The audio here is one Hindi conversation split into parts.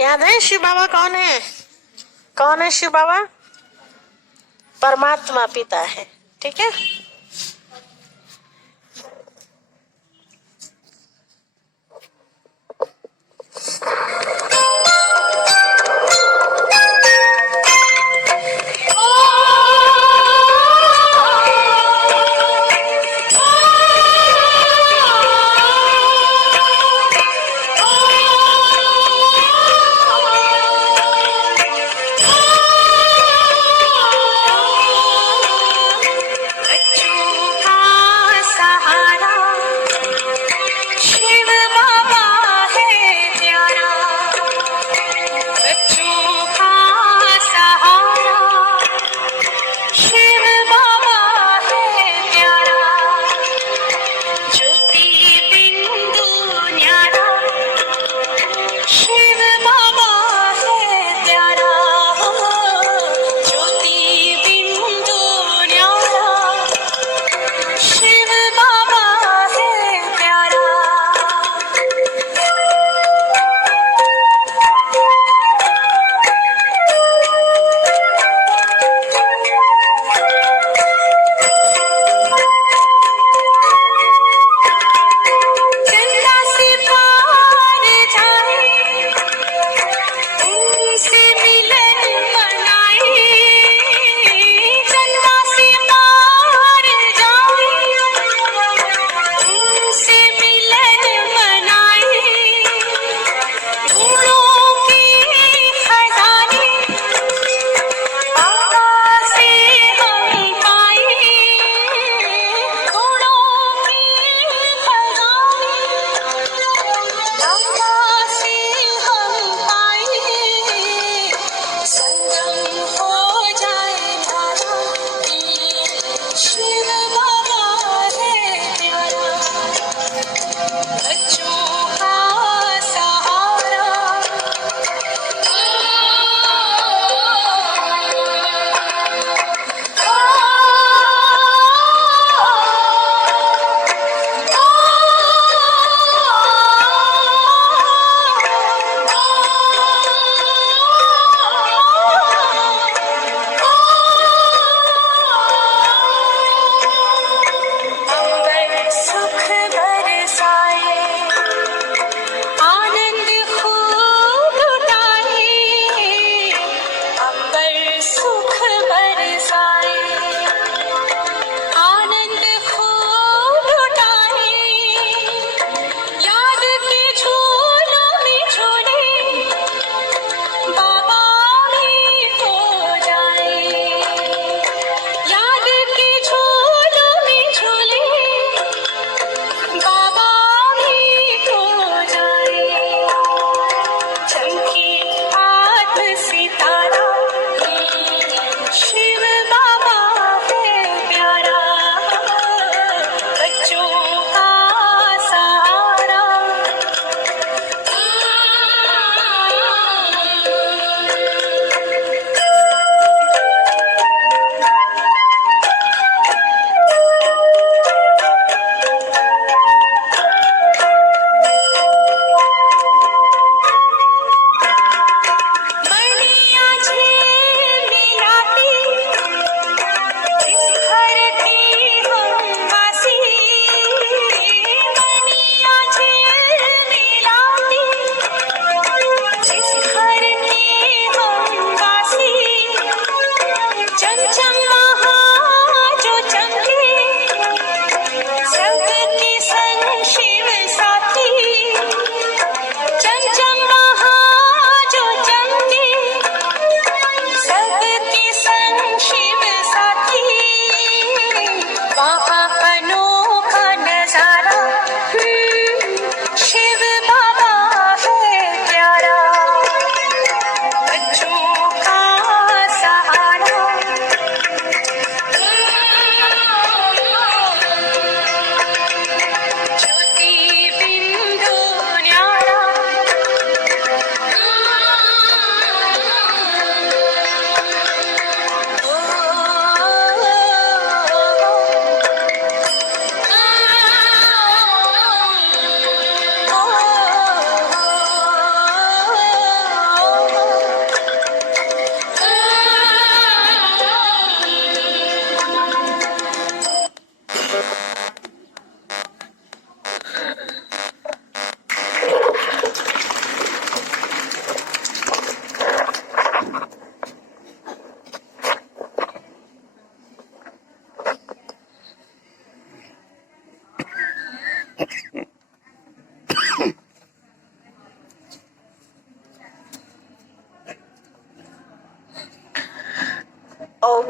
याद है शिव बाबा कौन है? कौन है शिव बाबा? परमात्मा पिता है। ठीक है,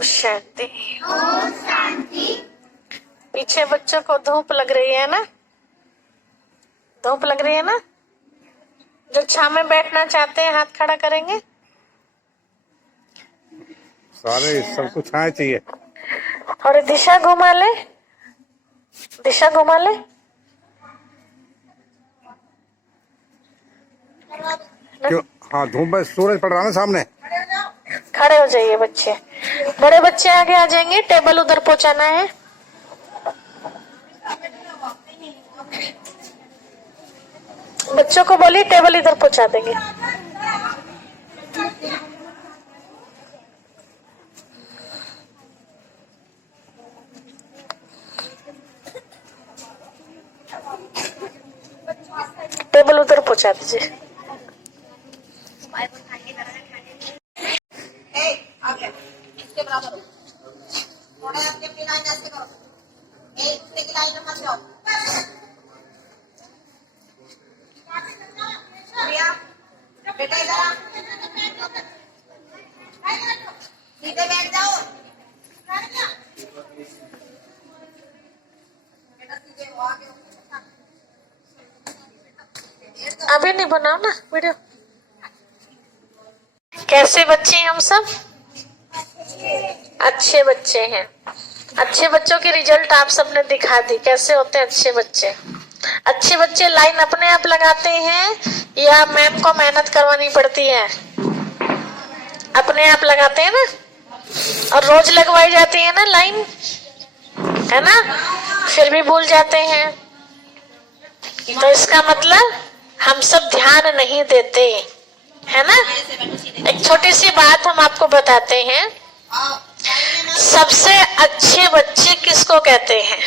ओम शांति। पीछे बच्चों को धूप लग रही है ना, धूप लग रही है ना। जो छांव में बैठना चाहते हैं हाथ खड़ा करेंगे। सारे सबको छाया चाहिए। और दिशा घुमा ले, दिशा घुमा ले। क्यों? हाँ, धूप में सूरज पड़ रहा है ना सामने। खड़े हो जाइए बच्चे। बड़े बच्चे आगे आ जाएंगे, टेबल उधर पहुंचाना है। बच्चों को बोलिए टेबल इधर पहुंचा देंगे। टेबल उधर पहुंचा दीजिए। इसके बराबर हो। थोड़ा अपनी अपनी लाइन ऐसे करो। एक दूसरे की लाइन में मत जाओ। प्रिया, बेटा इधर आ। सीधे बैठ जाओ। बेटा सीधे हो, आगे हो। अभी नहीं बनाओ ना वीडियो। कैसे बच्चे हैं हम सब? अच्छे बच्चे हैं। अच्छे बच्चों की रिजल्ट आप सबने दिखा दी। कैसे होते हैं अच्छे बच्चे? अच्छे बच्चे लाइन अपने आप लगाते हैं या मैम को मेहनत करवानी पड़ती है? अपने आप लगाते हैं ना। और रोज लगवाई जाती है ना लाइन, है ना। फिर भी भूल जाते हैं, तो इसका मतलब हम सब ध्यान नहीं देते, है ना। एक छोटी सी बात हम आपको बताते हैं। सबसे अच्छे बच्चे किसको कहते हैं?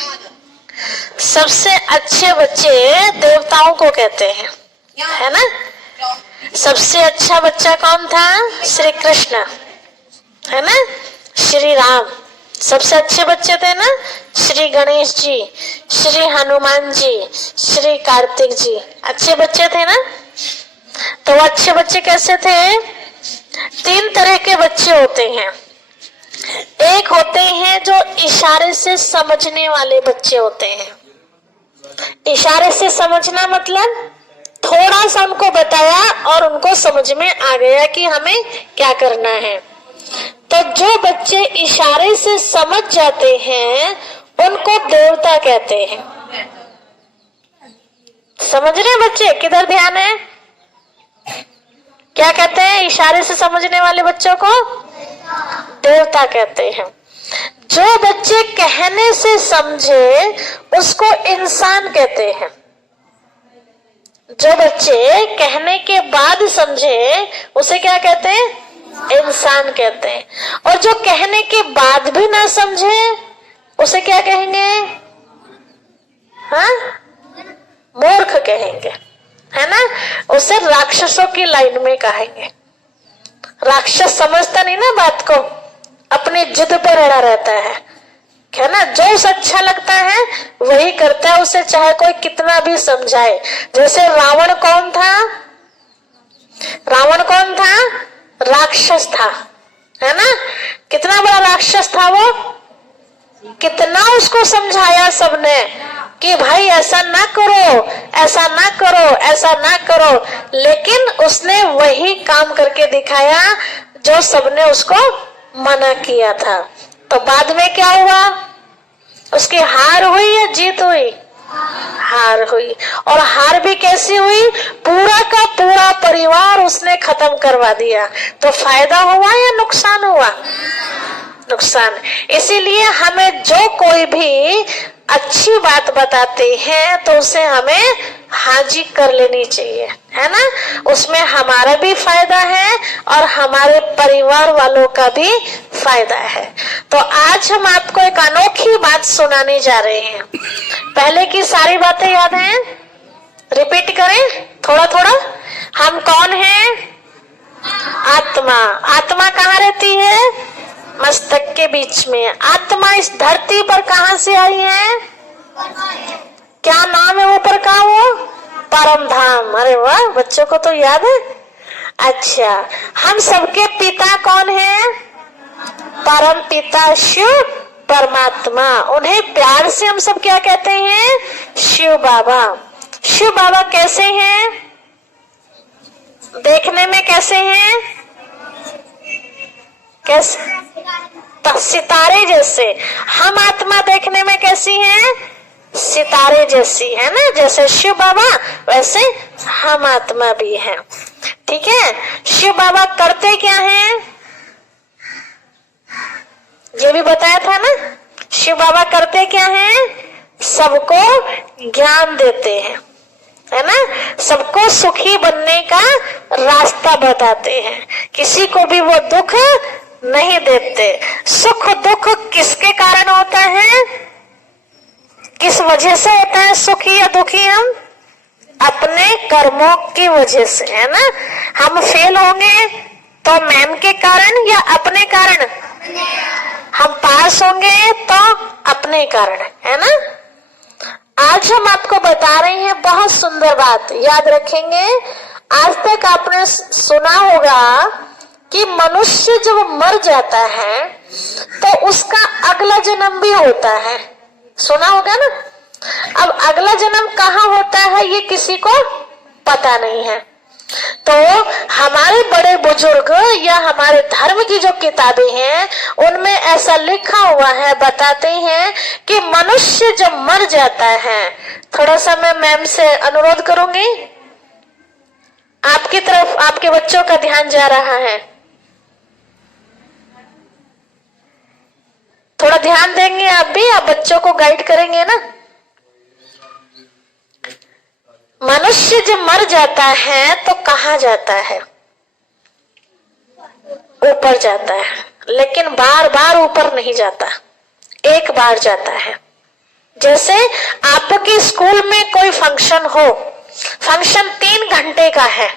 सबसे अच्छे बच्चे देवताओं को कहते हैं, है ना। सबसे अच्छा बच्चा कौन था? श्री कृष्ण, है ना। श्री राम सबसे अच्छे बच्चे थे ना। श्री गणेश जी, श्री हनुमान जी, श्री कार्तिक जी अच्छे बच्चे थे ना। तो अच्छे बच्चे कैसे थे? तीन तरह के बच्चे होते हैं। एक होते हैं जो इशारे से समझने वाले बच्चे होते हैं। इशारे से समझना मतलब थोड़ा सा उनको बताया और उनको समझ में आ गया कि हमें क्या करना है। तो जो बच्चे इशारे से समझ जाते हैं उनको देवता कहते हैं। समझ रहे बच्चे? किधर ध्यान है? क्या कहते हैं? इशारे से समझने वाले बच्चों को देवता कहते हैं। जो बच्चे कहने से समझे उसको इंसान कहते हैं। जो बच्चे कहने के बाद समझे उसे क्या कहते हैं? इंसान कहते हैं। और जो कहने के बाद भी ना समझे उसे क्या कहेंगे? हाँ, मूर्ख कहेंगे, है ना। उसे राक्षसों की लाइन में कहेंगे। राक्षस समझता नहीं ना बात को, अपनी जिद पर अड़ा रहता है ना। जो उसे अच्छा लगता है वही करता है, उसे चाहे कोई कितना भी समझाए। जैसे रावण कौन था? रावण कौन था? राक्षस था, है ना। कितना बड़ा राक्षस था वो। कितना उसको समझाया सबने कि भाई ऐसा ना करो, ऐसा ना करो, ऐसा ना करो, लेकिन उसने वही काम करके दिखाया जो सबने उसको मना किया था। तो बाद में क्या हुआ? उसकी हार हुई या जीत हुई? हार हुई। और हार भी कैसी हुई? पूरा का पूरा परिवार उसने खत्म करवा दिया। तो फायदा हुआ या नुकसान हुआ? नुकसान। इसीलिए हमें जो कोई भी अच्छी बात बताते हैं तो उसे हमें हाजी कर लेनी चाहिए, है ना। उसमें हमारा भी फायदा है और हमारे परिवार वालों का भी फायदा है। तो आज हम आपको एक अनोखी बात सुनाने जा रहे हैं। पहले की सारी बातें याद हैं? रिपीट करें थोड़ा थोड़ा। हम कौन हैं? आत्मा। आत्मा कहाँ रहती है? मस्तक के बीच में। आत्मा इस धरती पर कहाँ से आई है? क्या नाम है ऊपर का? वो परम धाम। अरे वाह, बच्चों को तो याद है। अच्छा, हम सबके पिता कौन है? परम पिता शिव परमात्मा, उन्हें प्यार से हम सब क्या कहते हैं? शिव बाबा। शिव बाबा कैसे हैं? देखने में कैसे हैं? कैसे? सितारे जैसे। हम आत्मा देखने में कैसी हैं? सितारे जैसी, है ना। जैसे शिव बाबा वैसे हम आत्मा भी हैं। ठीक है। शिव बाबा करते क्या हैं? ये भी बताया था ना। शिव बाबा करते क्या हैं? सबको ज्ञान देते हैं, है ना। सबको सुखी बनने का रास्ता बताते हैं। किसी को भी वो दुख नहीं देते। सुख दुख किसके कारण होता है? किस वजह से होता है सुखी या दुखी? हम अपने कर्मों की वजह से, है ना। हम फेल होंगे तो मैम के कारण या अपने कारण? हम पास होंगे तो अपने कारण, है ना। आज हम आपको बता रहे हैं बहुत सुंदर बात, याद रखेंगे। आज तक आपने सुना होगा कि मनुष्य जब मर जाता है तो उसका अगला जन्म भी होता है, सुना होगा ना। अब अगला जन्म कहाँ होता है ये किसी को पता नहीं है। तो हमारे बड़े बुजुर्ग या हमारे धर्म की जो किताबें हैं उनमें ऐसा लिखा हुआ है, बताते हैं कि मनुष्य जब मर जाता है, थोड़ा सा मैं मैम से अनुरोध करूंगी, आपकी तरफ आपके बच्चों का ध्यान जा रहा है, थोड़ा ध्यान देंगे आप भी, आप बच्चों को गाइड करेंगे ना। मनुष्य जब मर जाता है तो कहाँ जाता है? ऊपर जाता है, लेकिन बार बार ऊपर नहीं जाता, एक बार जाता है। जैसे आपके स्कूल में कोई फंक्शन हो, फंक्शन 3 घंटे का है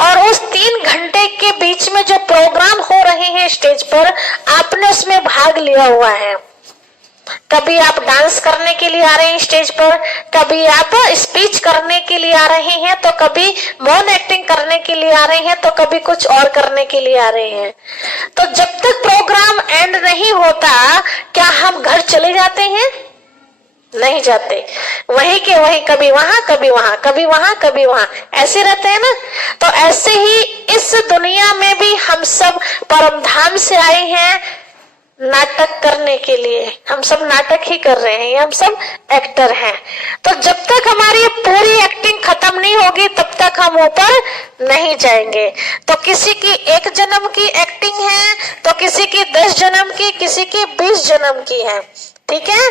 और उस 3 घंटे के बीच में जो प्रोग्राम हो रहे हैं स्टेज पर, आपने उसमें भाग लिया हुआ है। कभी आप डांस करने के लिए आ रहे हैं स्टेज पर, कभी आप स्पीच करने के लिए आ रहे हैं, तो कभी मौन एक्टिंग करने के लिए आ रहे हैं, तो कभी कुछ और करने के लिए आ रहे हैं। तो जब तक प्रोग्राम एंड नहीं होता, क्या हम घर चले जाते हैं? नहीं जाते, वहीं के वहीं, कभी वहां कभी वहां, कभी वहां कभी वहां, ऐसे रहते हैं ना। तो ऐसे ही इस दुनिया में भी हम सब परम धाम से आए हैं नाटक करने के लिए। हम सब नाटक ही कर रहे हैं, हम सब एक्टर हैं। तो जब तक हमारी पूरी एक्टिंग खत्म नहीं होगी तब तक हम ऊपर नहीं जाएंगे। तो किसी की 1 जन्म की एक्टिंग है, तो किसी की 10 जन्म की, किसी की 20 जन्म की है। ठीक है।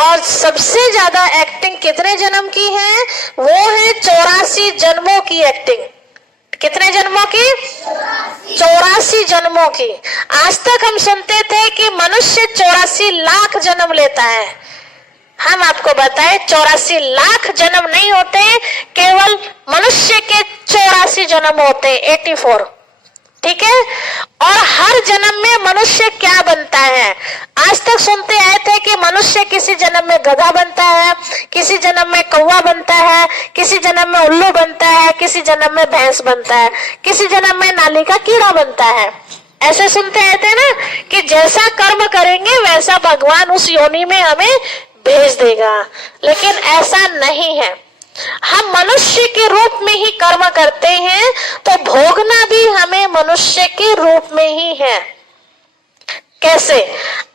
और सबसे ज्यादा एक्टिंग कितने जन्म की है? वो है 84 जन्मों की एक्टिंग। कितने जन्मों की? 84 जन्मों की। आज तक हम सुनते थे कि मनुष्य 84 लाख जन्म लेता है। हम आपको बताएं 84 लाख जन्म नहीं होते, केवल मनुष्य के 84 जन्म होते, 84। ठीक है। और हर जन्म में मनुष्य क्या बनता है? आज तक सुनते आए थे कि मनुष्य किसी जन्म में गधा बनता है, किसी जन्म में कौवा बनता है, किसी जन्म में उल्लू बनता है, किसी जन्म में भैंस बनता है, किसी जन्म में नाली का कीड़ा बनता है। ऐसे सुनते आए थे ना कि जैसा कर्म करेंगे वैसा भगवान उस योनि में हमें भेज देगा। लेकिन ऐसा नहीं है। हम मनुष्य के रूप में ही कर्म करते हैं, तो भोगना भी हमें मनुष्य के रूप में ही है। कैसे?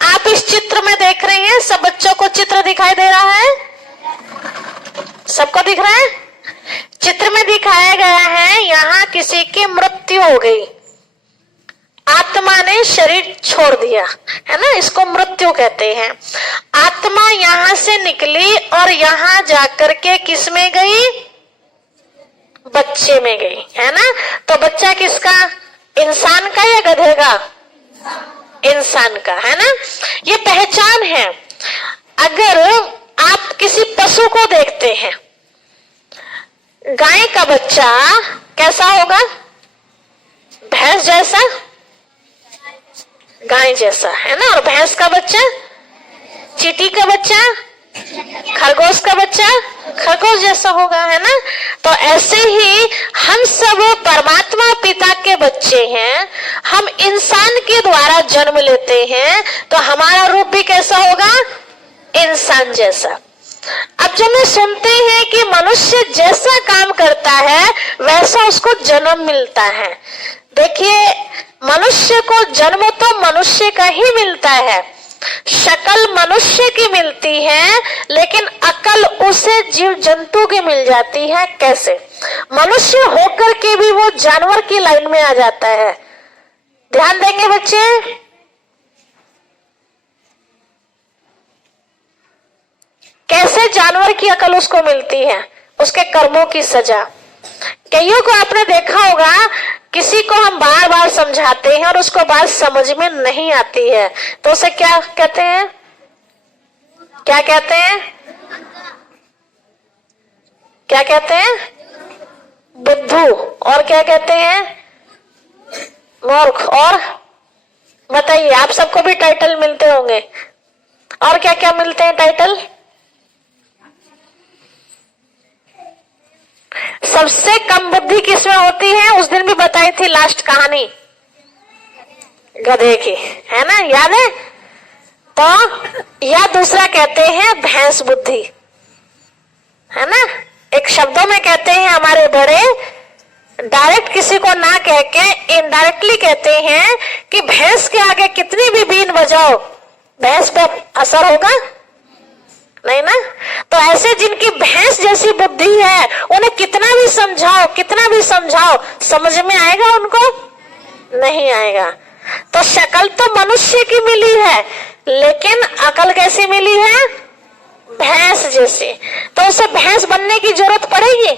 आप इस चित्र में देख रहे हैं, सब बच्चों को चित्र दिखाई दे रहा है? सबको दिख रहा है? चित्र में दिखाया गया है, यहाँ किसी की मृत्यु हो गई, आत्मा ने शरीर छोड़ दिया, है ना, इसको मृत्यु कहते हैं। आत्मा यहाँ से निकली और यहाँ जाकर के किस में गई? बच्चे में गई, है ना। तो बच्चा किसका? इंसान का या गधे का? इंसान का, है ना। ये पहचान है। अगर आप किसी पशु को देखते हैं, गाय का बच्चा कैसा होगा? भैंस जैसा, गाय जैसा, है ना। और भैंस का बच्चा? चींटी का बच्चा? खरगोश का बच्चा? खरगोश जैसा होगा, है ना। तो ऐसे ही हम सब परमात्मा पिता के बच्चे हैं, हम इंसान के द्वारा जन्म लेते हैं, तो हमारा रूप भी कैसा होगा? इंसान जैसा। अब जब हम सुनते हैं कि मनुष्य जैसा काम करता है वैसा उसको जन्म मिलता है। देखिए, मनुष्य को जन्म तो मनुष्य का ही मिलता है, शक्ल मनुष्य की मिलती है, लेकिन अकल उसे जीव जंतु की मिल जाती है। कैसे? मनुष्य होकर के भी वो जानवर की लाइन में आ जाता है। ध्यान देंगे बच्चे। कैसे जानवर की अकल उसको मिलती है? उसके कर्मों की सजा। कईयों को आपने देखा होगा, किसी को हम बार बार समझाते हैं और उसको बात समझ में नहीं आती है, तो उसे क्या कहते हैं? क्या कहते हैं? क्या कहते हैं? बुद्धू। और क्या कहते हैं? मूर्ख। और बताइए, आप सबको भी टाइटल मिलते होंगे। और क्या क्या मिलते हैं टाइटल? सबसे कम बुद्धि किसमें होती है? उस दिन भी बताई थी लास्ट कहानी गधे की, है ना, याद है? तो या दूसरा कहते हैं भैंस बुद्धि, है ना। एक शब्दों में कहते हैं हमारे बड़े, डायरेक्ट किसी को ना कह के इनडायरेक्टली कहते हैं कि भैंस के आगे कितनी भी बीन बजाओ, भैंस पे असर होगा नहीं ना। तो ऐसे जिनकी भैंस जैसी बुद्धि है, उन्हें कितना भी समझाओ, समझ में आएगा? उनको नहीं आएगा। तो शक्ल तो मनुष्य की मिली है, लेकिन अकल कैसी मिली है? भैंस जैसी। तो उसे भैंस बनने की जरूरत पड़ेगी?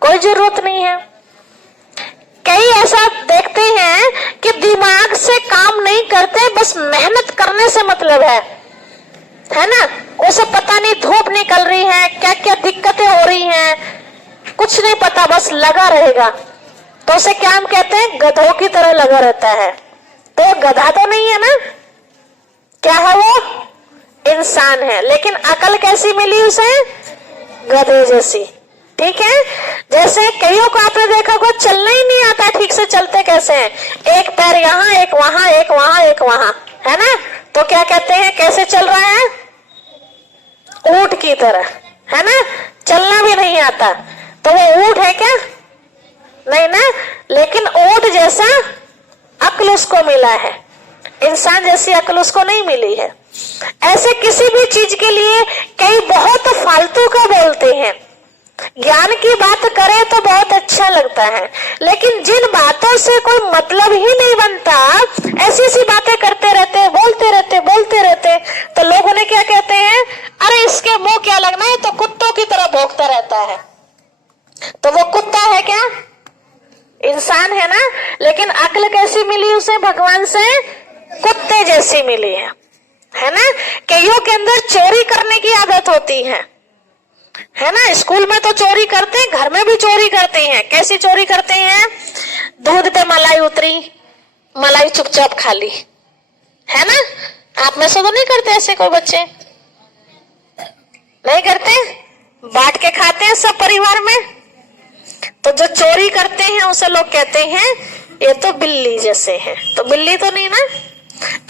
कोई जरूरत नहीं है। कई ऐसा देखते हैं कि दिमाग से काम नहीं करते, बस मेहनत करने से मतलब है ना। उसे पता नहीं धूप निकल रही है, क्या क्या दिक्कतें हो रही हैं, कुछ नहीं पता, बस लगा रहेगा। तो उसे क्या हम कहते हैं? गधों की तरह लगा रहता है। तो गधा तो नहीं है ना, क्या है वो? इंसान है। लेकिन अकल कैसी मिली उसे? गधे जैसी। ठीक है। जैसे कईयों को आपने देखा को चलना ही नहीं आता ठीक से, चलते कैसे हैं? एक पैर यहाँ, एक वहां, एक वहां, एक वहां, है ना। तो क्या कहते हैं? कैसे चल रहा है? ऊंट की तरह, है ना। चलना भी नहीं आता, तो वो ऊंट है क्या? नहीं ना। लेकिन ऊंट जैसा अक्ल उसको मिला है, इंसान जैसी अक्ल उसको नहीं मिली है। ऐसे किसी भी चीज के लिए कई बहुत फालतू का बोलते हैं। ज्ञान की बात करें तो बहुत अच्छा लगता है, लेकिन जिन बातों से कोई मतलब ही नहीं बनता, ऐसी सी बातें करते रहते, बोलते रहते, तो लोग उन्हें क्या कहते हैं? अरे इसके मुंह क्या लगना है, तो कुत्तों की तरह भौंकता रहता है। तो वो कुत्ता है क्या? इंसान है ना। लेकिन अक्ल कैसी मिली उसे भगवान से? कुत्ते जैसी मिली है ना। कईयों के अंदर चोरी करने की आदत होती है ना। स्कूल में तो चोरी करते हैं, घर में भी चोरी करते हैं। कैसी चोरी करते हैं? दूध पे मलाई उतरी, मलाई चुपचाप खा ली, है ना। आप में से तो नहीं करते ऐसे कोई बच्चे? नहीं करते, बांट के खाते हैं सब परिवार में। तो जो चोरी करते हैं उसे लोग कहते हैं ये तो बिल्ली जैसे हैं। तो बिल्ली तो नहीं ना।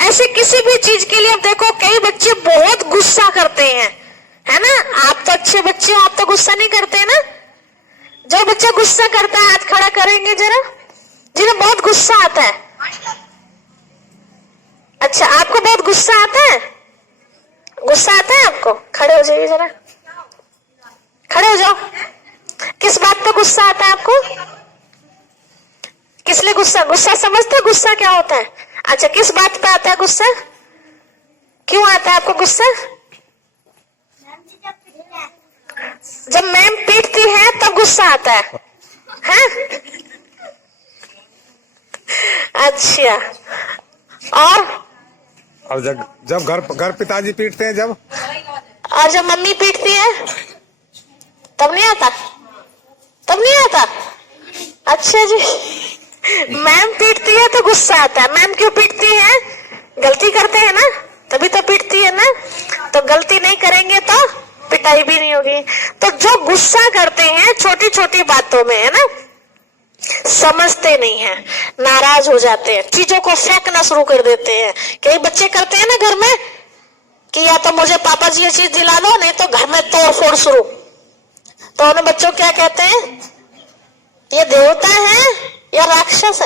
ऐसे किसी भी चीज के लिए अब देखो, कई बच्चे बहुत गुस्सा करते हैं, है ना। आप तो अच्छे बच्चे हो, आप तो गुस्सा नहीं करते ना। जो बच्चा गुस्सा करता है हाथ खड़ा करेंगे जरा, जिन्हें बहुत गुस्सा आता है। अच्छा, आपको बहुत गुस्सा आता है? गुस्सा आता है आपको? खड़े हो जाइए जरा, खड़े हो जाओ। किस बात पे गुस्सा आता है आपको? किस लिए गुस्सा समझते हो गुस्सा क्या होता है? अच्छा, किस बात पे आता है गुस्सा? क्यों आता है आपको गुस्सा? जब मैम पीटती है तब गुस्सा आता है, हैं? अच्छा, और जब घर पिताजी पीटते हैं, और जब मम्मी पीटती है तब नहीं आता? तब नहीं आता? अच्छा जी, मैम पीटती है तो गुस्सा आता है। मैम क्यों पीटती है? गलती करते हैं ना, तभी तो पीटती है ना। तो गलती नहीं करेंगे तो पिटाई भी नहीं होगी। तो जो गुस्सा करते हैं छोटी छोटी बातों में, है ना, समझते नहीं है, नाराज हो जाते हैं, चीजों को फेंकना शुरू कर देते हैं। कई बच्चे करते हैं ना घर में कि या तो मुझे पापा जी ये चीज दिला दो, नहीं तो घर में तोड़ फोड़ शुरू। तो उन बच्चों क्या कहते हैं, ये देवता है या राक्षस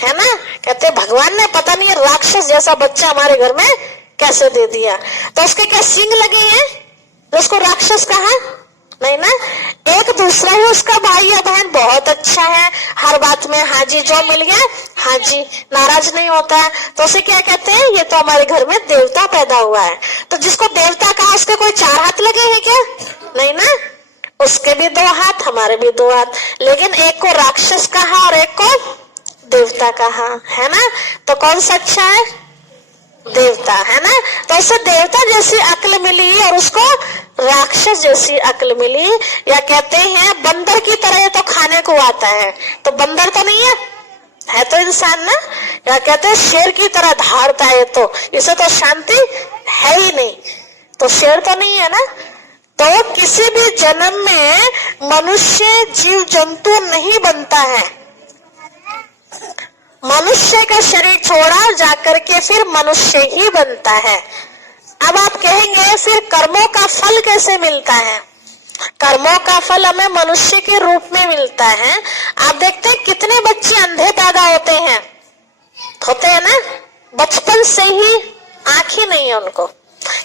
है ना? कहते भगवान ने पता नहीं राक्षस जैसा बच्चा हमारे घर में कैसे दे दिया। तो उसके क्या सींग लगे हैं तो उसको राक्षस कहा? नहीं ना। एक दूसरा ही उसका भाई या बहन बहुत अच्छा है, हर बात में हाँ जी, जो मिल गया हाँ जी, नाराज नहीं होता है, तो उसे क्या कहते हैं, ये तो हमारे घर में देवता पैदा हुआ है। तो जिसको देवता कहा उसके कोई 4 हाथ लगे हैं क्या? नहीं ना। उसके भी 2 हाथ, हमारे भी 2 हाथ, लेकिन एक को राक्षस कहा और एक को देवता कहा, है ना। तो कौन सा अच्छा है? देवता, है ना। तो उसे देवता जैसी अक्ल मिली और उसको राक्षस जैसी अक्ल मिली। या कहते हैं बंदर की तरह ये तो खाने को आता है, तो बंदर तो नहीं है तो इंसान ना। या कहते हैं शेर की तरह धारता है, तो इसे तो शांति है ही नहीं, तो शेर तो नहीं है ना। तो किसी भी जन्म में मनुष्य जीव जंतु नहीं बनता है, मनुष्य का शरीर छोड़ा जाकर के फिर मनुष्य ही बनता है। अब आप कहेंगे फिर कर्मों का फल कैसे मिलता है? कर्मों का फल हमें मनुष्य के रूप में मिलता है। आप देखते हैं कितने बच्चे अंधे पैदा होते हैं ना, बचपन से ही आंख ही नहीं है उनको।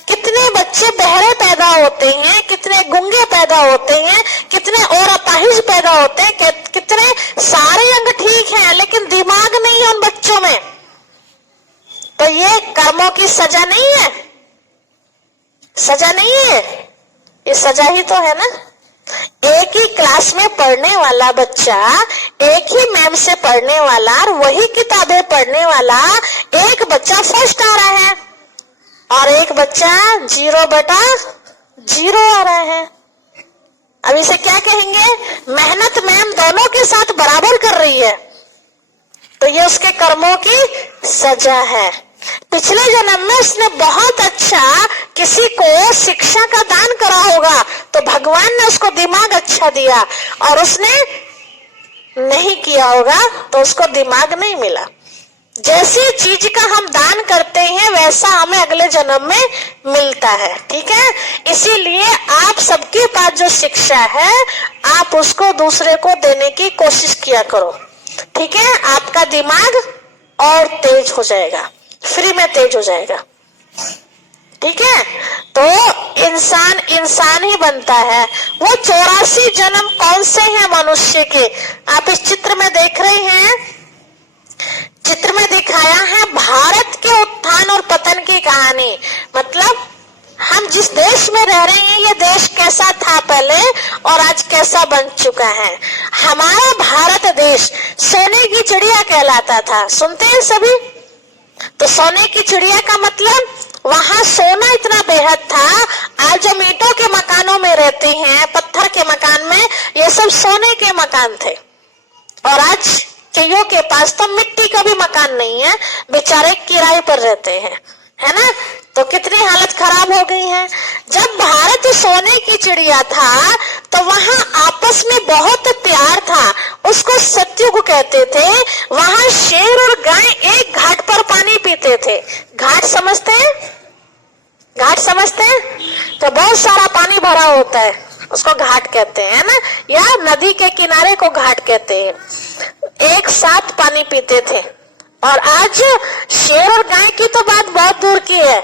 कितने बच्चे बहरे पैदा होते हैं, कितने गूंगे पैदा होते हैं, कितने और अपाहिज पैदा होते हैं, कितने सारे अंग ठीक हैं लेकिन दिमाग नहीं है उन बच्चों में। तो ये कर्मों की सजा नहीं है, सजा नहीं है, ये सजा ही तो है ना। एक ही क्लास में पढ़ने वाला बच्चा, एक ही मैम से पढ़ने वाला और वही किताबें पढ़ने वाला, एक बच्चा फर्स्ट आ रहा है और एक बच्चा 0/0 आ रहा है। अब इसे क्या कहेंगे? मेहनत मैम दोनों के साथ बराबर कर रही है, तो ये उसके कर्मों की सजा है। पिछले जन्म में उसने बहुत अच्छा किसी को शिक्षा का दान करा होगा, तो भगवान ने उसको दिमाग अच्छा दिया, और उसने नहीं किया होगा तो उसको दिमाग नहीं मिला। जैसी चीज का हम दान करते हैं वैसा हमें अगले जन्म में मिलता है, ठीक है। इसीलिए आप सबके पास जो शिक्षा है आप उसको दूसरे को देने की कोशिश किया करो, ठीक है। आपका दिमाग और तेज हो जाएगा, फ्री में तेज हो जाएगा, ठीक है। तो इंसान ही बनता है। वो 84 जन्म कौन से हैं मनुष्य के? आप इस चित्र में देख रहे हैं, चित्र में दिखाया है भारत के उत्थान और पतन की कहानी। मतलब हम जिस देश में रह रहे हैं ये देश कैसा था पहले और आज कैसा बन चुका है। हमारा भारत देश सोने की चिड़िया कहलाता था, सुनते हैं सभी। तो सोने की चिड़िया का मतलब वहां सोना इतना बेहद था। आज हम ईंटों के मकानों में रहते हैं, पत्थर के मकान में, ये सब सोने के मकान थे। और आज कईयों के पास तो मिट्टी का भी मकान नहीं है, बेचारे किराए पर रहते हैं, है ना। तो कितनी हालत खराब हो गई है। जब भारत सोने की चिड़िया था तो वहां आपस में बहुत प्यार था, उसको सतयुग कहते थे। वहां शेर और गाय एक घाट पर पानी पीते थे। घाट समझते हैं? घाट समझते हैं? तो बहुत सारा पानी भरा होता है, उसको घाट कहते हैं ना, या नदी के किनारे को घाट कहते हैं। एक साथ पानी पीते थे। और आज शेर और गाय की तो बात बहुत दूर की है,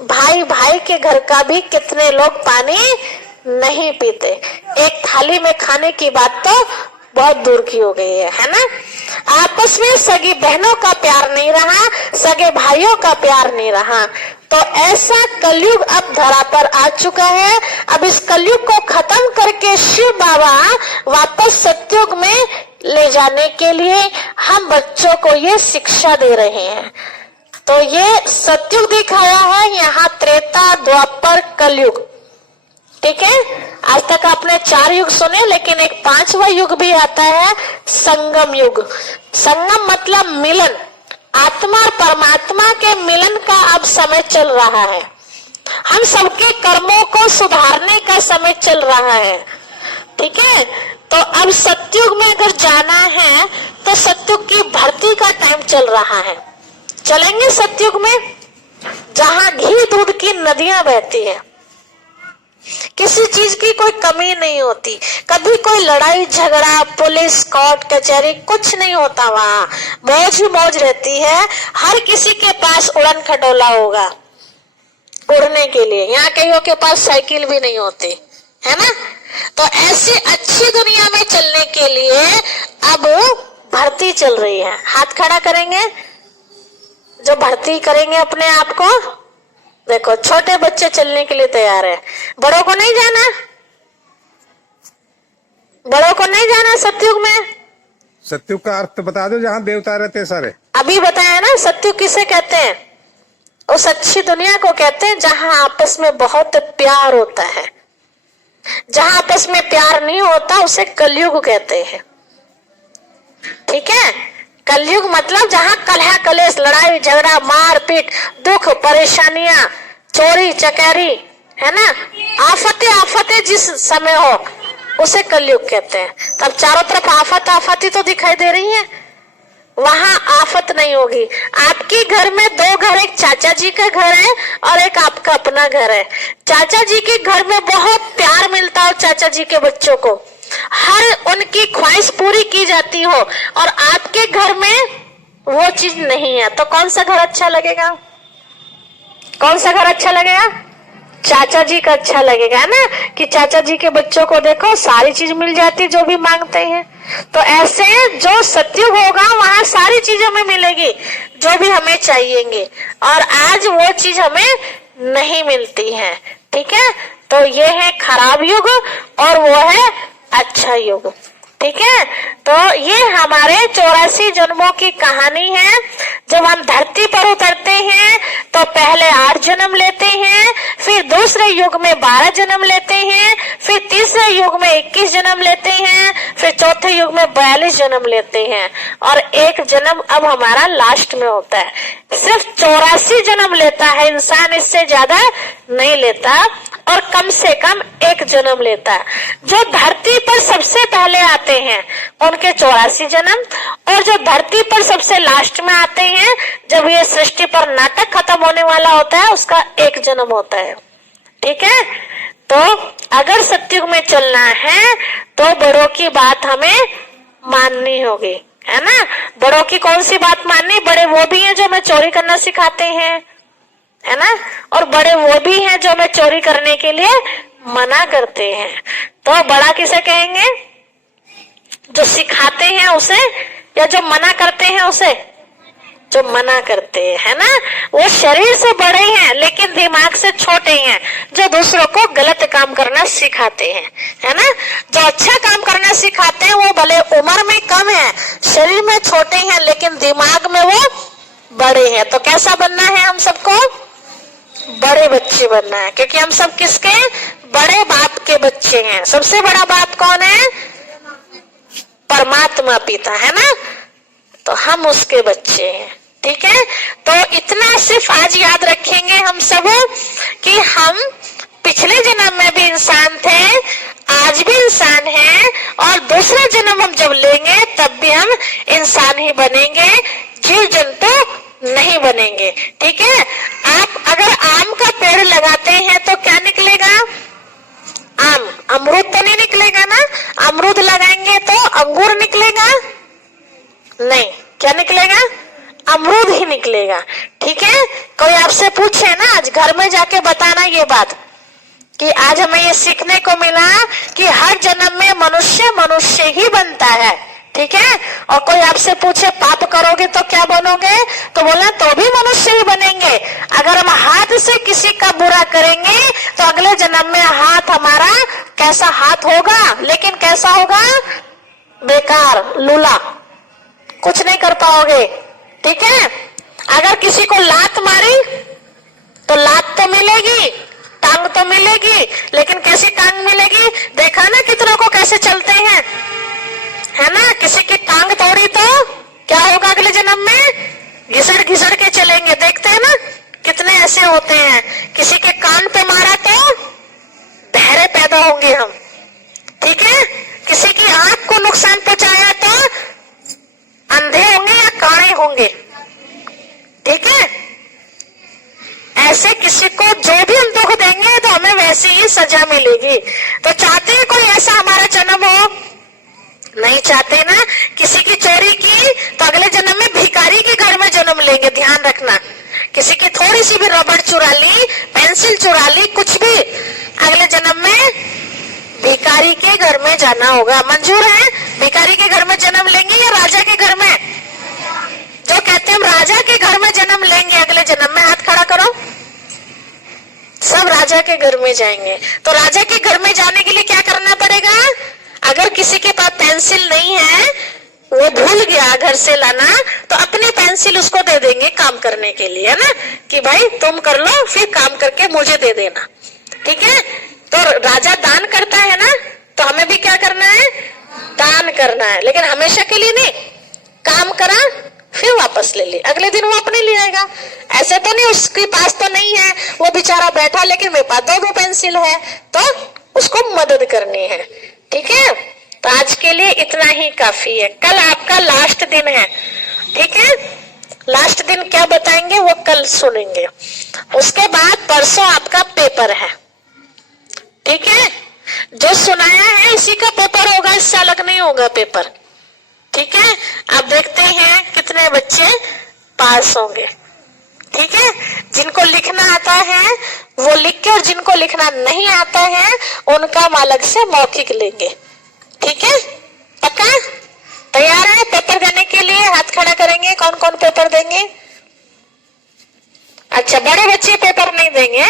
भाई भाई के घर का भी कितने लोग पानी नहीं पीते। एक थाली में खाने की बात तो बहुत दूर की हो गई है ना। आपस में सगी बहनों का प्यार नहीं रहा, सगे भाइयों का प्यार नहीं रहा। तो ऐसा कलयुग अब धरा पर आ चुका है। अब इस कलयुग को खत्म करके शिव बाबा वापस सतयुग में ले जाने के लिए हम बच्चों को ये शिक्षा दे रहे हैं। तो ये सतयुग दिखाया है, यहाँ त्रेता, द्वापर, कलयुग, ठीक है। आज तक आपने 4 युग सुने, लेकिन एक 5वां युग भी आता है, संगम युग। संगम मतलब मिलन, आत्मा और परमात्मा के मिलन का अब समय चल रहा है। हम सबके कर्मों को सुधारने का समय चल रहा है, ठीक है। तो अब सतयुग में अगर जाना है तो सतयुग की भर्ती का टाइम चल रहा है। चलेंगे सतयुग में, जहां घी दूध की नदियां बहती है, किसी चीज की कोई कमी नहीं होती, कभी कोई लड़ाई झगड़ा, पुलिस, कोर्ट कचहरी कुछ नहीं होता। वहां मौज ही मौज रहती है। हर किसी के पास उड़न खटोला होगा उड़ने के लिए। यहाँ कईयों के पास साइकिल भी नहीं होती है ना। तो ऐसी अच्छी दुनिया में चलने के लिए अब भर्ती चल रही है। हाथ खड़ा करेंगे जो भर्ती करेंगे अपने आप को। देखो छोटे बच्चे चलने के लिए तैयार है, बड़ों को नहीं जाना, बड़ों को नहीं जाना सतयुग में। सतयुग का अर्थ बता दो, जहाँ देवता रहते हैं सारे। अभी बताया ना सतयुग किसे कहते हैं। उस अच्छी दुनिया को कहते हैं जहां आपस में बहुत प्यार होता है। जहां आपस में प्यार नहीं होता उसे कलयुग कहते हैं। ठीक है, कलयुग मतलब जहां कलह कलेश, लड़ाई झगड़ा, मार पीट, दुख परेशानियां, चोरी चकारी, है ना, आफतें जिस समय हो उसे कलयुग कहते हैं। तब चारों तरफ आफत आफत ही तो दिखाई दे रही है, वहां आफत नहीं होगी। आपके घर में दो घर, एक चाचा जी का घर है और एक आपका अपना घर है। चाचा जी के घर में बहुत प्यार मिलता है चाचा जी के बच्चों को, हर उनकी ख्वाहिश पूरी की जाती हो, और आपके घर में वो चीज नहीं है। तो कौन सा घर अच्छा लगेगा, कौन सा घर अच्छा लगेगा? चाचा जी का अच्छा लगेगा, है ना, कि चाचा जी के बच्चों को देखो सारी चीज मिल जाती जो भी मांगते हैं। तो ऐसे जो सतयुग होगा वहां सारी चीज हमें मिलेगी जो भी हमें चाहिएंगे, और आज वो चीज हमें नहीं मिलती है। ठीक है, तो ये है खराब युग और वो है अच्छा युग। ठीक है, तो ये हमारे 84 जन्मों की कहानी है। जब हम धरती पर उतरते हैं तो पहले 8 जन्म लेते हैं, फिर दूसरे युग में 12 जन्म लेते हैं, फिर तीसरे युग में 21 जन्म लेते हैं, फिर चौथे युग में 42 जन्म लेते हैं, और एक जन्म अब हमारा लास्ट में होता है। सिर्फ 84 जन्म लेता है इंसान, इससे ज्यादा नहीं लेता, और कम से कम एक जन्म लेता है। जो धरती पर सबसे पहले आते हैं उनके 84 जन्म, और जो धरती पर सबसे लास्ट में आते हैं जब ये सृष्टि पर नाटक खत्म होने वाला होता है उसका एक जन्म होता है। ठीक है, तो अगर सतयुग में चलना है तो बड़ों की बात हमें माननी होगी, है ना। बड़ों की कौन सी बात माननी? बड़े वो भी हैं जो हमें चोरी करना सिखाते हैं, है ना, और बड़े वो भी हैं जो हमें चोरी करने के लिए मना करते हैं। तो बड़ा किसे कहेंगे? जो सिखाते हैं उसे, या जो मना करते हैं उसे? जो मना करते हैं, है ना। वो शरीर से बड़े हैं लेकिन दिमाग से छोटे हैं, जो दूसरों को गलत काम करना सिखाते हैं, है ना। जो अच्छा काम करना सिखाते हैं वो भले उम्र में कम है, शरीर में छोटे हैं, लेकिन दिमाग में वो बड़े हैं। तो कैसा बनना है हम सबको? बड़े बच्चे बनना है, क्योंकि हम सब किसके? बड़े बाप के बच्चे हैं। सबसे बड़ा बाप कौन है? परमात्मा पिता, है ना। तो हम उसके बच्चे हैं। ठीक है, तो इतना सिर्फ आज याद रखेंगे हम सब कि हम पिछले जन्म में भी इंसान थे, आज भी इंसान हैं, और दूसरा जन्म हम जब लेंगे तब भी हम इंसान ही बनेंगे, जीव जंतु नहीं बनेंगे। ठीक है, आप अगर आम का पेड़ लगाते हैं तो क्या निकलेगा? आम, अमरूद तो नहीं निकलेगा ना। अमरूद लगाएंगे तो अंगूर निकलेगा? नहीं, क्या निकलेगा? अमरूद ही निकलेगा। ठीक है, कोई आपसे पूछे ना, आज घर में जाके बताना ये बात कि आज हमें ये सीखने को मिला कि हर जन्म में मनुष्य मनुष्य ही बनता है। ठीक है, और कोई आपसे पूछे पाप करोगे तो क्या बनोगे, तो बोला तो भी मनुष्य ही बनेंगे। अगर हम हाथ से किसी का बुरा करेंगे तो अगले जन्म में हाथ हमारा कैसा हाथ होगा, लेकिन कैसा होगा? बेकार, लूला, कुछ नहीं कर पाओगे। ठीक है, अगर किसी को लात मारी तो लात तो मिलेगी, टांग तो मिलेगी, लेकिन कैसी टांग मिलेगी? देखा ना कितनों को कैसे चलते हैं, है ना। किसी की टांग तोड़ी तो क्या होगा अगले जन्म में? घिसड़ घिसड़ के चलेंगे। देखते हैं ना कितने ऐसे होते हैं। किसी के कान पे मारा तो बहरे पैदा होंगे हम। ठीक है, किसी की नुकसान पहुंचाया तो अंधे होंगे या काणे होंगे, ठीक है। ऐसे किसी को जो भी हम दुख देंगे तो हमें वैसी ही सजा मिलेगी। तो चाहते हैं कोई ऐसा हमारा जन्म हो? नहीं चाहते ना। किसी की चोरी की तो अगले जन्म में भिखारी के घर में जन्म लेंगे, ध्यान रखना। किसी की थोड़ी सी भी रबड़ चुरा ली, पेंसिल चुरा ली, कुछ भी, अगले जन्म में भिखारी के घर में जाना होगा। मंजूर है? भिखारी के घर में जन्म लेंगे या राजा के घर में? जो कहते हैं हम राजा के घर में जन्म लेंगे अगले जन्म में, हाथ खड़ा करो। सब राजा के घर में जाएंगे। तो राजा के घर में जाने के लिए क्या करना पड़ेगा? अगर किसी के पास पेंसिल नहीं है, वो भूल गया घर से लाना, तो अपनी पेंसिल उसको दे देंगे काम करने के लिए, है ना, कि भाई तुम कर लो, फिर काम करके मुझे दे देना, ठीक है। तो राजा दान करता है ना, तो हमें भी क्या करना है? दान करना है, लेकिन हमेशा के लिए नहीं। काम करा फिर वापस ले ली, अगले दिन वो अपने ले आएगा। ऐसे तो नहीं उसके पास तो नहीं है, वो बेचारा बैठा, लेकिन मेरे पास दो पेंसिल है, तो उसको मदद करनी है, ठीक है। तो आज के लिए इतना ही काफी है। कल आपका लास्ट दिन है, ठीक है। लास्ट दिन क्या बताएंगे वो कल सुनेंगे। उसके बाद परसों आपका पेपर है, ठीक है। जो सुनाया है इसी का पेपर होगा, इससे अलग नहीं होगा पेपर, ठीक है। अब देखते हैं कितने बच्चे पास होंगे, ठीक है। जिनको लिखना आता है वो लिख के, और जिनको लिखना नहीं आता है उनका हम अलग से मौखिक लेंगे, ठीक है। पक्का? तैयार है पेपर देने के लिए? हाथ खड़ा करेंगे। कौन कौन पेपर देंगे? अच्छा, बड़े बच्चे पेपर नहीं देंगे?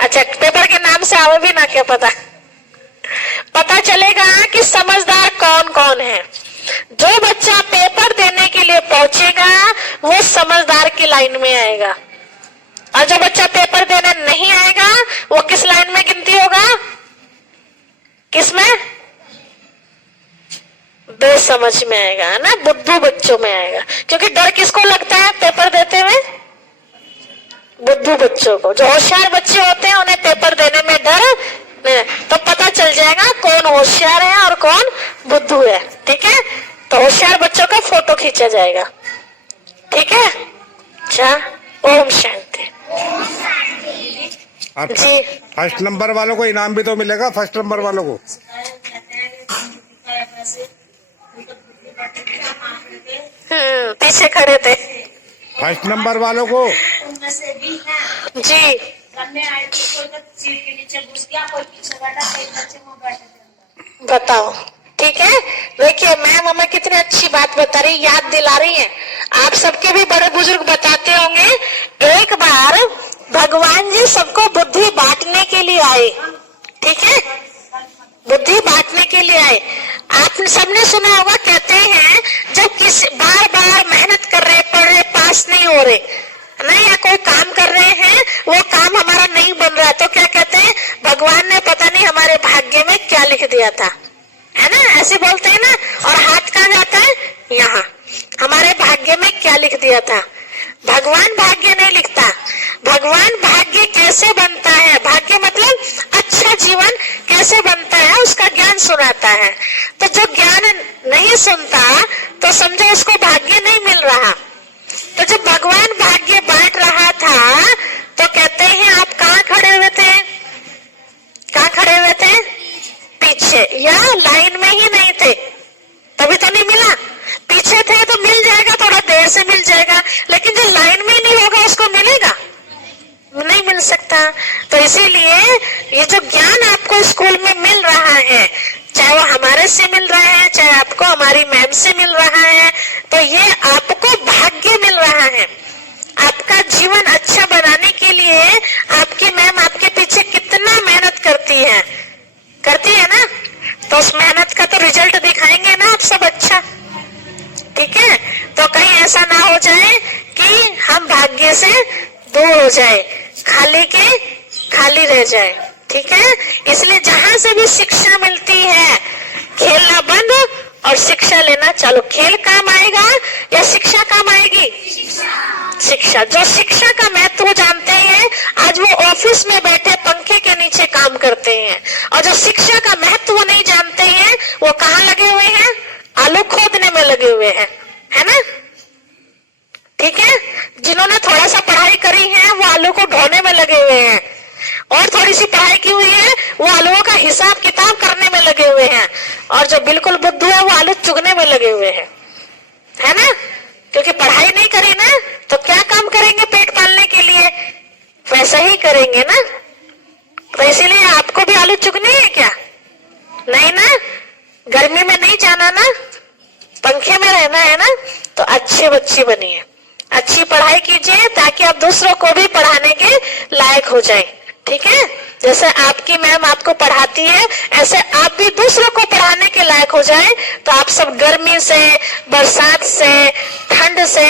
अच्छा, पेपर के नाम से आओ भी ना, क्या पता चलेगा कि समझदार कौन कौन है। जो बच्चा पेपर देने के लिए पहुंचेगा वो समझदार की लाइन में आएगा, और जो बच्चा पेपर देने नहीं आएगा वो किस लाइन में गिनती होगा? किसमें? बेसमझ में आएगा, है ना, बुद्धू बच्चों में आएगा। क्योंकि डर किसको लगता है पेपर देते हुए? बुद्धू बच्चों को। जो होशियार बच्चे होते हैं उन्हें पेपर देने में डर, तो पता चल जाएगा कौन होशियार है और कौन बुद्धू है, ठीक है। तो होशियार बच्चों का फोटो खींचा जाएगा, ठीक है। अच्छा, ओम शांति जी। फर्स्ट नंबर वालों को इनाम भी तो मिलेगा, फर्स्ट नंबर वालों को। पीछे खड़े थे। फर्स्ट नंबर वालों को जी। बताओ, ठीक है। देखिए मैम हमें कितनी अच्छी बात बता रही, याद दिला रही है। आप सबके भी बड़े बुजुर्ग बताते होंगे, एक बार भगवान जी सबको बुद्धि बांटने के लिए आए, ठीक है। बुद्धि बांटने के लिए आए। आप सबने सुना होगा, कहते हैं जब किसी बार बार मेहनत कर रहे, पढ़ रहे, पास नहीं हो रहे, नहीं, या कोई काम कर रहे हैं, वो काम हमारा नहीं बन रहा, तो क्या कहते हैं? भगवान ने पता नहीं हमारे भाग्य में क्या लिख दिया था, है ना, ऐसे बोलते हैं ना। और हाथ कहाँ जाता है? यहाँ। हमारे भाग्य में क्या लिख दिया था? भगवान भाग्य नहीं लिखता। भगवान भाग्य कैसे बनता है, भाग्य मतलब अच्छा जीवन कैसे बनता है, उसका ज्ञान सुनाता है। तो जो ज्ञान नहीं सुनता तो समझो उसको भाग्य नहीं मिल रहा। तो जब भगवान भाग्य बांट रहा था तो कहते हैं आप कहाँ खड़े हुए थे? कहाँ खड़े हुए थे? पीछे, या लाइन में ही नहीं थे, तभी तो नहीं मिला। पीछे थे तो मिल जाएगा, थोड़ा देर से मिल जाएगा, लेकिन जो लाइन में नहीं होगा उसको मिलेगा नहीं, मिल सकता। तो इसीलिए ये जो ज्ञान आपको स्कूल में मिल रहा है, चाहे वो हमारे से मिल रहा है, चाहे आपको हमारी मैम से मिल रहा है, तो ये आपको भाग्य मिल रहा है। आपका जीवन अच्छा बनाने के लिए आपकी मैम आपके पीछे कितना मेहनत करती है ना, तो उस मेहनत का तो रिजल्ट दिखाएंगे ना आप सब अच्छा, ठीक है। तो कहीं ऐसा ना हो जाए कि हम भाग्य से दूर हो जाए, खाली के खाली रह जाए, ठीक है। इसलिए जहां से भी शिक्षा मिलती है, खेलना बंद और शिक्षा लेना चालू। खेल काम आएगा या शिक्षा काम आएगी? शिक्षा, जो शिक्षा का महत्व जानते हैं आज वो ऑफिस में बैठे पंखे के नीचे काम करते हैं, और जो शिक्षा का महत्व नहीं जानते हैं वो कहाँ लगे हुए हैं? आलू खोदने में लगे हुए हैं, है ना? ठीक है, जिन्होंने थोड़ा सा पढ़ाई करी है वो आलू को ढोने में लगे हुए हैं, और थोड़ी सी पढ़ाई की हुई है वो आलूओं का हिसाब किताब करने में लगे हुए हैं, और जो बिल्कुल बुद्धू है वो आलू चुगने में लगे हुए हैं, है ना? क्योंकि पढ़ाई नहीं करी ना तो क्या काम करेंगे पेट पालने के लिए? वैसा ही करेंगे ना। तो इसीलिए आपको भी आलू चुगने है क्या? नहीं ना, गर्मी में नहीं जाना ना, पंखे में रहना है ना। तो अच्छे बच्चे बनिए, अच्छी पढ़ाई कीजिए ताकि आप दूसरों को भी पढ़ाने के लायक हो जाए। ठीक है, जैसे आपकी मैम आपको पढ़ाती है ऐसे आप भी दूसरों को पढ़ाने के लायक हो जाए, तो आप सब गर्मी से, बरसात से, ठंड से,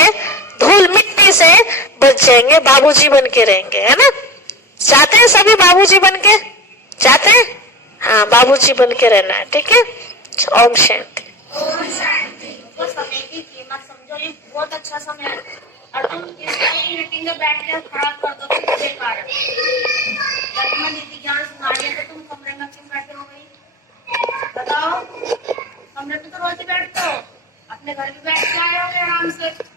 धूल मिट्टी से बच जाएंगे, बाबूजी बन के रहेंगे, है ना? चाहते हैं सभी बाबूजी बन के? चाहते हैं? हाँ, बाबूजी बन के रहना है। ठीक है, ओम शांति। तो समय की कीमत समझो, ये बहुत अच्छा समय है, और तुम इसकी मीटिंग में बैठ कर खराब कर दो तो बेकार है। जब मैं नीति ज्ञान सुना रही है तो तुम कमरे में क्यों बैठे हो गई? बताओ, कमरे में तो रोज बैठते हो, अपने घर भी बैठ के आए होगे आराम से।